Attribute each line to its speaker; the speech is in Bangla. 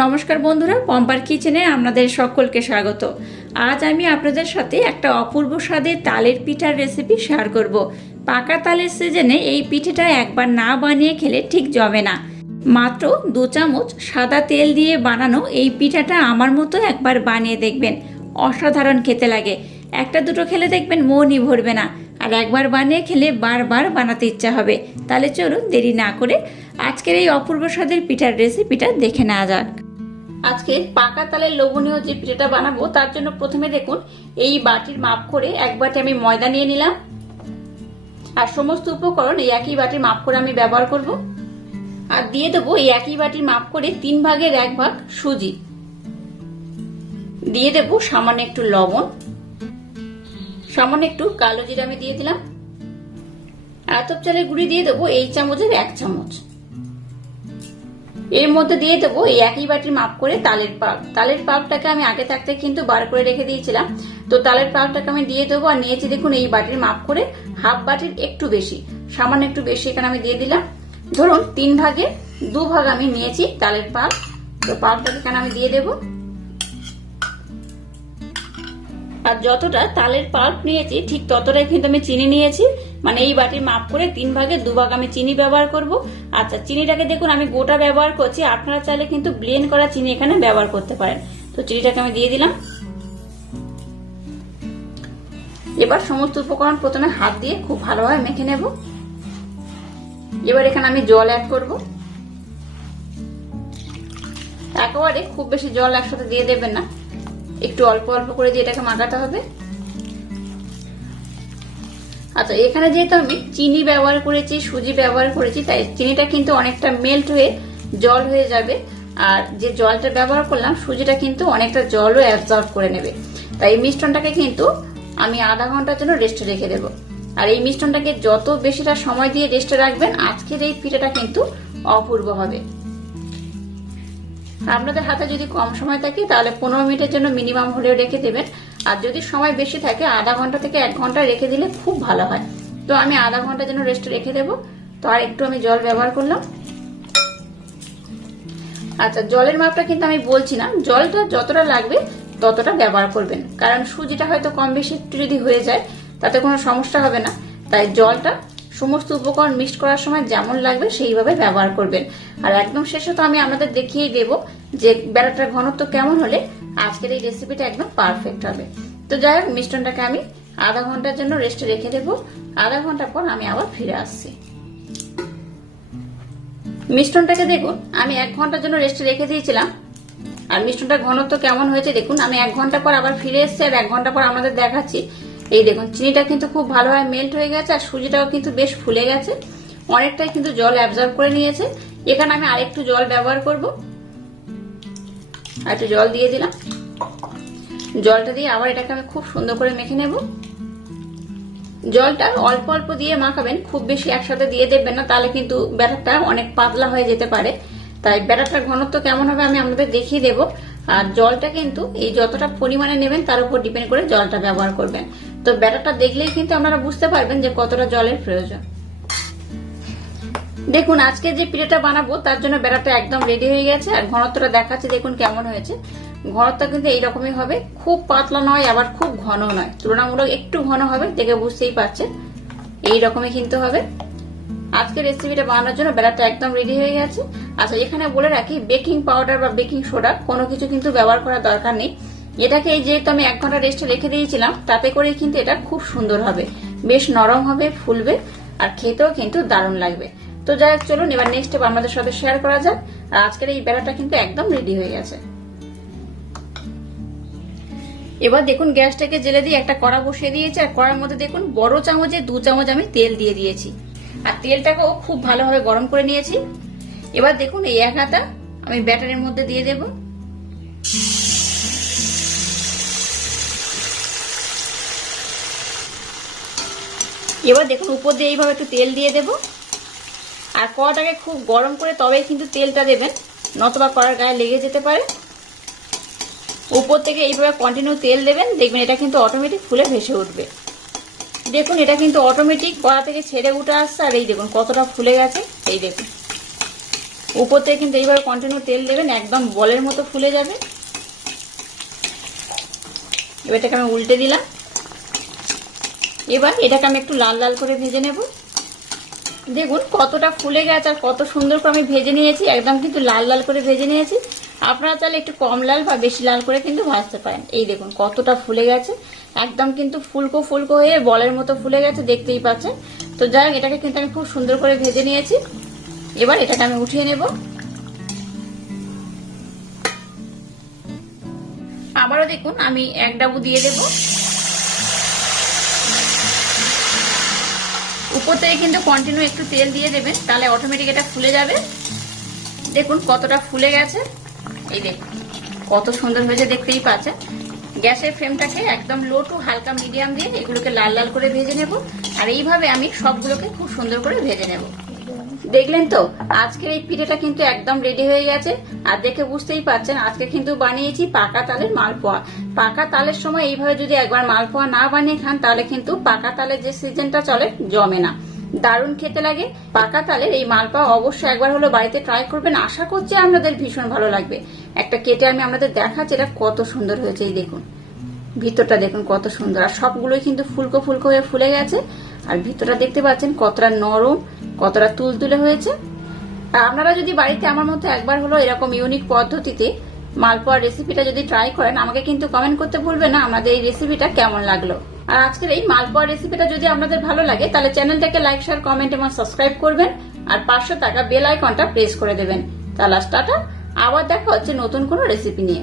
Speaker 1: নমস্কার বন্ধুরা, পম্পার কিচেনে আপনাদের সকলকে স্বাগত। আজ আমি আপনাদের সাথে একটা অপূর্ব স্বাদের তালের পিঠার রেসিপি শেয়ার করব। পাকা তালের সিজনে এই পিঠেটা একবার না বানিয়ে খেলে ঠিক জমে না। মাত্র দু চামচ সাদা তেল দিয়ে বানানো এই পিঠাটা আমার মতো একবার বানিয়ে দেখবেন। অসাধারণ খেতে লাগে। একটা দুটো খেলে দেখবেন মনই ভরবে না। আর একবার বানিয়ে খেলে বারবার বানাতে ইচ্ছা হবে। তাহলে চলুন দেরি না করে আজকের এই অপূর্ব স্বাদের পিঠার রেসিপিটা দেখে নেওয়া যাক। আজকে পাকা তালের লোভনীয় যে পিঠাটা বানাবো, তার জন্য প্রথমে দেখুন, এই বাটির মাপ করে এক বাটি আমি ময়দা নিয়ে নিলাম। আর সমস্ত উপকরণ এই একই বাটির মাপ করে আমি ব্যবহার করব। আর দিয়ে দেবো এই একই বাটির মাপ করে তিন ভাগের এক ভাগ সুজি। দিয়ে দেবো সামান্য একটু লবণ। সামান্য একটু কালো জিরা আমি দিয়ে দিলাম। আতপ চালের গুঁড়ি দিয়ে দেবো এই চামচের এক চামচ। এর মধ্যে দিয়ে দেবো এই একই বাটির মাপ করে তালের পাপ তালের পাপটাকে আমি আগে থাকতে কিন্তু বার করে রেখে দিয়েছিলাম। তো তালের পাপটাকে আমি দিয়ে দেবো আর নিয়েছি দেখুন এই বাটির মাপ করে হাফ বাটির একটু বেশি, সামান্য একটু বেশি এখানে আমি দিয়ে দিলাম। ধরুন তিন ভাগে দু ভাগ আমি নিয়েছি তালের পাপ তো পাপটাকে এখানে আমি দিয়ে দেবো। আর যতটা তালের পাল্প নিয়েছি, ঠিক ততটাই কিন্তু আমি চিনি নিয়েছি। মানে এই বাটির মাপ করে তিন ভাগে, দু ভাগ আমি চিনি ব্যবহার করব। আচ্ছা চিনিটাকে দেখুন, আমি গোটা ব্যবহার করছি। আপনারা চাইলে কিন্তু ব্লেন্ড করা চিনি এখানে ব্যবহার করতে পারেন। তো চিনিটাকে আমি দিয়ে দিলাম। এবার সমস্ত উপকরণ প্রথমে হাত দিয়ে খুব ভালোভাবে মেখে নেব। এবার এখানে আমি জল অ্যাড করব। একেবারে খুব বেশি জল একসাথে দিয়ে দেবেন না। একটু অল্প অল্প করে দিয়ে এটাকে মাখাতে হবে। আচ্ছা এখানে যেহেতু আমি চিনি ব্যবহার করেছি, সুজি ব্যবহার করেছি, তাই চিনিটা কিন্তু অনেকটা মেল্ট হয়ে জল হয়ে যাবে। আর যে জলটা ব্যবহার করলাম, সুজিটা কিন্তু অনেকটা জলও অ্যাবজর্ব করে নেবে। তাই এই মিশ্রণটাকে কিন্তু আমি আধা ঘণ্টার জন্য রেস্টে রেখে দেবো। আর এই মিশ্রণটাকে যত বেশিটা সময় দিয়ে রেস্টে রাখবেন, আজকের এই পিঠাটা কিন্তু অপূর্ব হবে। আপনাদের হাতে যদি কম সময় থাকে, তাহলে পনেরো মিনিটের জন্য মিনিমাম হলেও রেখে দেবেন। আর যদি সময় বেশি থাকে, আধা ঘণ্টা থেকে এক ঘণ্টা রেখে দিলে খুব ভালো হয়। তো আমি আধা ঘণ্টার জন্য রেস্ট রেখে দেব। তো আর একটু আমি জল ব্যবহার করলাম। আচ্ছা জলের মাপটা কিন্তু আমি বলছি না। জলটা যতটা লাগবে, ততটা ব্যবহার করবেন। কারণ সুজিটা হয়তো কম বেশি একটু যদি হয়ে যায়, তাতে কোনো সমস্যা হবে না। তাই জলটা সমস্ত উপকরণ মিক্সড করার সময় যেমন লাগবে সেইভাবে ব্যবহার করবেন। আর একদম শেষে তো আমি আমাদের দেখিয়ে দেব যে বেড়াটার ঘনত্ব কেমন হলে আজকের এই রেসিপিটা একদম পারফেক্ট হবে। তো যাই হোক মিষ্টনটাকে আমি আধা ঘণ্টার জন্য রেস্টে রেখে দেবো। আধা ঘণ্টা পর আমি আবার ফিরে আসছি। মিষ্টনটাকে দেখুন, আমি এক ঘণ্টার জন্য রেস্টে রেখে দিয়েছিলাম। আর মিষ্টনটার ঘনত্ব কেমন হয়েছে দেখুন, আমি এক ঘণ্টা পর আবার ফিরে এসেছি আর এক ঘণ্টা পর আমাদের দেখাচ্ছি। এই দেখুন, চিনিটা কিন্তু খুব ভালোভাবে মেল্ট হয়ে গেছে আর সুজিটাও কিন্তু বেশ ফুলে গেছে। অনেকটাই কিন্তু জল অ্যাবজর্ব করে নিয়েছে। এখানে আমি আরেকটু জল ব্যবহার করব। আর একটু জল দিয়ে দিলাম। জলটা দিয়ে আবার এটাকে আমি খুব সুন্দর করে মেখে নেব। জলটা অল্প অল্প দিয়ে মাখাবেন, খুব বেশি একসাথে দিয়ে দেবেন না, তাহলে কিন্তু ব্যাটারটা অনেক পাতলা হয়ে যেতে পারে। তাই ব্যাটারটার ঘনত্ব কেমন হবে আমি আপনাদের দেখিয়ে দেব। আর জলটা কিন্তু এই যতটা পরিমাণে নেবেন, তার উপর ডিপেন্ড করে জলটা ব্যবহার করবেন। তো ব্যাটারটা দেখলেই কিন্তু আপনারা বুঝতে পারবেন যে কতটা জলের প্রয়োজন। দেখুন, আজকে যে পিঠেটা বানাবো, তার জন্য ব্যাটারটা একদম রেডি হয়ে গেছে, আর ঘনত্বটা দেখাচ্ছে, দেখুন কেমন হয়েছে। ঘনত্ব কিন্তু এইরকমই হবে, খুব পাতলা নয়, আবার খুব ঘন নয়। তুলনামূলক একটু ঘন হবে, দেখে বুঝতেই পারছেন। এইরকমই কিন্তু হবে। আজকে রেসিপিটা বানানোর জন্য বেলাটা একদম রেডি হয়ে গেছে। আচ্ছা এখানে বলে রাখি বেকিং পাউডার বা বেকিং সোডা কোনো কিছু কিন্তু ব্যবহার করার দরকার নেই। এটাকে যেহেতু আমি এক ঘণ্টা রেস্টে রেখে দিয়েছিলাম, তাতে করে কিন্তু এটা খুব সুন্দর হবে। বেশ নরম হবে, ফুলবে, আর খেতেও কিন্তু দারুণ লাগবে। তো যাই হোক, চলুন, এবার নেক্সট আমাদের সাথে শেয়ার করা যাক। আর আজকের এই বেড়াটা কিন্তু একদম রেডি হয়ে গেছে। এবার দেখুন, গ্যাসটাকে জেলে দিয়ে একটা কড়া বসিয়ে দিয়েছি। আর কড়ার মধ্যে দেখুন, বড় চামচে, দু চামচ আমি তেল দিয়ে দিয়েছি। আর তেলটাকেও খুব ভালোভাবে গরম করে নিয়েছি। এবার দেখুন, এই এক আমি ব্যাটারের মধ্যে দিয়ে দেব। এবার দেখুন, উপর দিয়ে এইভাবে একটু তেল দিয়ে দেব। আর কড়াটাকে খুব গরম করে তবেই কিন্তু তেলটা দেবেন, নতবা কড়ার গায়ে লেগে যেতে পারে। উপর থেকে এইভাবে কন্টিনিউ তেল দেবেন, দেখবেন এটা কিন্তু অটোমেটিক ফুলে ভেসে উঠবে। দেখুন, এটা কিন্তু অটোমেটিক কড়া থেকে ছেড়ে উঠে আসছে, আর এই দেখুন কতটা ফুলে গেছে, এই দেখুন। উপর থেকে কিন্তু এইভাবে কন্টিনিউ তেল দেবেন, একদম বলের মতো ফুলে যাবে। এবার এটাকে আমি উল্টে দিলাম। এবার এটাকে আমি একটু লাল লাল করে ভেজে নেব। দেখুন কতটা ফুলে গেছে আর কত সুন্দর করে আমি ভেজে নিয়েছি, একদম কিন্তু লাল লাল করে ভেজে নিয়েছি। আপনারা চাইলে একটু কম লাল বা বেশি লাল করে কিন্তু ভাজতে পারেন। এই দেখুন কতটা ফুলে গেছে, একদম কিন্তু ফুলকো ফুলকো হয়ে বলের মতো ফুলে গেছে, দেখতেই পাচ্ছেন। তো যাই হোক, এটাকে কিন্তু আমি খুব সুন্দর করে ভেজে নিয়েছি। এবার এটাকে আমি উঠিয়ে নেব। আবারও দেখুন আমি এক ডাবু দিয়ে দেব। উপর থেকে কিন্তু কন্টিনিউ একটু তেল দিয়ে দেবেন, তাহলে অটোমেটিক এটা ফুলে যাবে। দেখুন কতটা ফুলে গেছে। এই দেখুন, কত সুন্দর হয়েছে, দেখতেই পাচ্ছে গ্যাসের ফ্লেমটাকে একদম লো টু হালকা মিডিয়াম দিয়ে এগুলোকে লাল লাল করে ভেজে নেব। আর এইভাবে আমি সবগুলোকে খুব সুন্দর করে ভেজে নেব। দেখলেন তো? আজকের এই পিঠেটা কিন্তু একদম রেডি হয়ে গেছে। আর দেখে বুঝতেই পারছেন, আজকে কিন্তু বানিয়েছি পাকা তালের মালপোয়া। পাকা তালের সময় এইভাবে যদি একবার মালপোয়া না বানিয়ে খান, তাহলে কিন্তু পাকা তালের যে সিজনটা চলে, জমে না। দারুণ খেতে লাগে। পাকা তালের এই মালপোয়া অবশ্যই একবার হলো বাড়িতে ট্রাই করবেন। আশা করছি আপনাদের ভীষণ ভালো লাগবে। একটা কেটে আমি আপনাদের দেখাচ্ছি, এটা কত সুন্দর হয়েছে, এই দেখুন। ভিতরটা দেখুন কত সুন্দর। আর সবগুলোই কিন্তু ফুলকো ফুলকো হয়ে ফুলে গেছে। আর ভিতরটা দেখতে পাচ্ছেন কতটা নরম। কতটা তুলতুলে হয়েছে। আর আপনারা যদি বাড়িতে আমার মতো একবার হলো এরকম ইউনিক পদ্ধতিতে মালপোয়ার রেসিপিটা যদি ট্রাই করেন, আমাকে কিন্তু কমেন্ট করতে ভুলবেন না, আমাদের এই রেসিপিটা কেমন লাগল। আর আজকের এই মালপোয়ার রেসিপিটা যদি আপনাদের ভালো লাগে, তাহলে চ্যানেলটাকে লাইক শেয়ার কমেন্ট এবং সাবস্ক্রাইব করবেন, আর পাঁচশো টাকা বেল আইকনটা প্রেস করে দেবেন। তাহলে টাটা, আবার দেখা হচ্ছে নতুন কোনো রেসিপি নিয়ে।